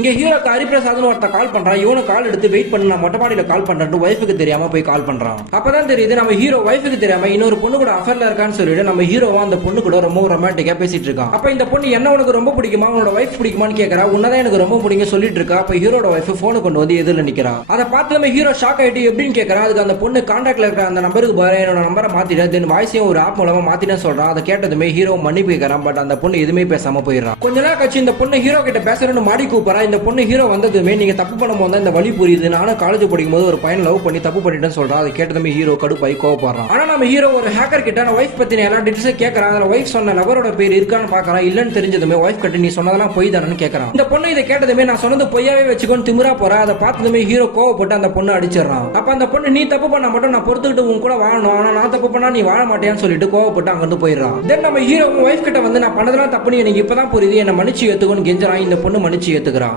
இங்க ஹீரோக்கு ஹரிபிரசாத்னு ஒருத்த கால் பண்றான். இவனு கால் எடுத்து வெயிட் பண்ணி நான் மொட்டை மாடியில கால் பண்றேன் ஒய்ஃபுக்கு தெரியாம போய் கால் பண்றான். அப்பதான் தெரியுது நம்ம ஹீரோ ஒய்ஃபுக்கு தெரியாம இன்னொரு பொண்ணு கூட அஃபர்ல இருக்கான்னு சொல்லிட்டு நம்ம ஹீரோவா அந்த பொண்ணு கூட ரொம்ப ரொமான்டிக்கா பேசிட்டு இருக்கான். அப்ப இந்த பொண்ணு என்ன உனக்கு ரொம்ப பிடிக்குமா, உன்னோட வைஃப் பிடிக்குமான்னு கேட்கறா. உன்னதான் எனக்கு ரொம்ப பிடிக்கும் சொல்லிட்டு இருக்கா. அப்ப ஹீரோட வைஃப் போன் கொண்டு வந்து எதிரில் நிக்கிறா. அதை பார்த்து நம்ம ஹீரோ ஷாக் ஆயிட்டு எப்படின்னு கேட்கறா. அதுக்கு அந்த பொண்ணு கான்டாக்ட்ல இருக்கிற அந்த நம்பருக்கு பாரு என்னோட நம்பரை மாத்திட்டேன், தென் வாய்ஸையும் ஒரு ஆப் மூலமா மாத்திட்டேன்னு சொல்றான். அதை கேட்டதுமே ஹீரோ மன்னிப்பு கேட்கறான். பட் அந்த பொண்ணு எதுவுமே பேசாம போயிடறான். கொஞ்ச நேரம் கழிச்சு இந்த பொண்ணு ஹீரோ கிட்ட பேசுறேன்னு மாடி கூப்பிடறா. இந்த பொண்ணு ஹீரோ வந்ததுமே நீங்க தப்பு பண்ணும்போது இந்த வழி புரியுது, நானும் காலேஜ் படிக்கும் போது ஒரு பையன் லவ் பண்ணி தப்பு பண்ணிட்டேன்னு சொல்றான். அதை கேட்டதுமே ஹீரோ கடுப்பாய் கோவப்படுறான். ஆனா நம்ம ஹீரோ ஒரு ஹேக்கர் கிட்ட வைஃப் பத்தின எல்லா டீடைல்ஸும் கேட்கறான். அதுல வைஃப் சொன்ன லவரோட பேர் இருக்கான்னு பாக்குறான். இல்லன்னு தெரிஞ்சதுமே வைஃப் கிட்ட நீ சொன்னதெல்லாம் பொய் தானு கேட்கறான். இந்த பொண்ணு இதை கேட்டதுமே நான் சொன்னது பொய்யாவே வச்சுக்கோன்னு திமிரா போறா. அதை பார்த்ததுமே ஹீரோ கோவப்பட்டு அந்த பொண்ணு அடிச்சிடறான். அப்ப அந்த பொண்ணு நீ தப்பு பண்ணா மட்டும் நான் பொறுத்துக்கிட்டு உன் கூட வாழணும், ஆனா நான் தப்பு பண்ணா நீ வாழ மாட்டேன்னு சொல்லிட்டு கோவப்பட்டு அங்க இருந்து போயிடுறான். தென் நம்ம ஹீரோ வைஃப் கிட்ட வந்து நான் பண்ணதெல்லாம் தப்புன்னு எனக்கு இப்பதான் புரியுது, என்ன மன்னிச்சு ஏத்துக்கோன்னு கெஞ்சறான். இந்த பொண்ணு மன்னிச்சு ஏத்துக்கிறான்.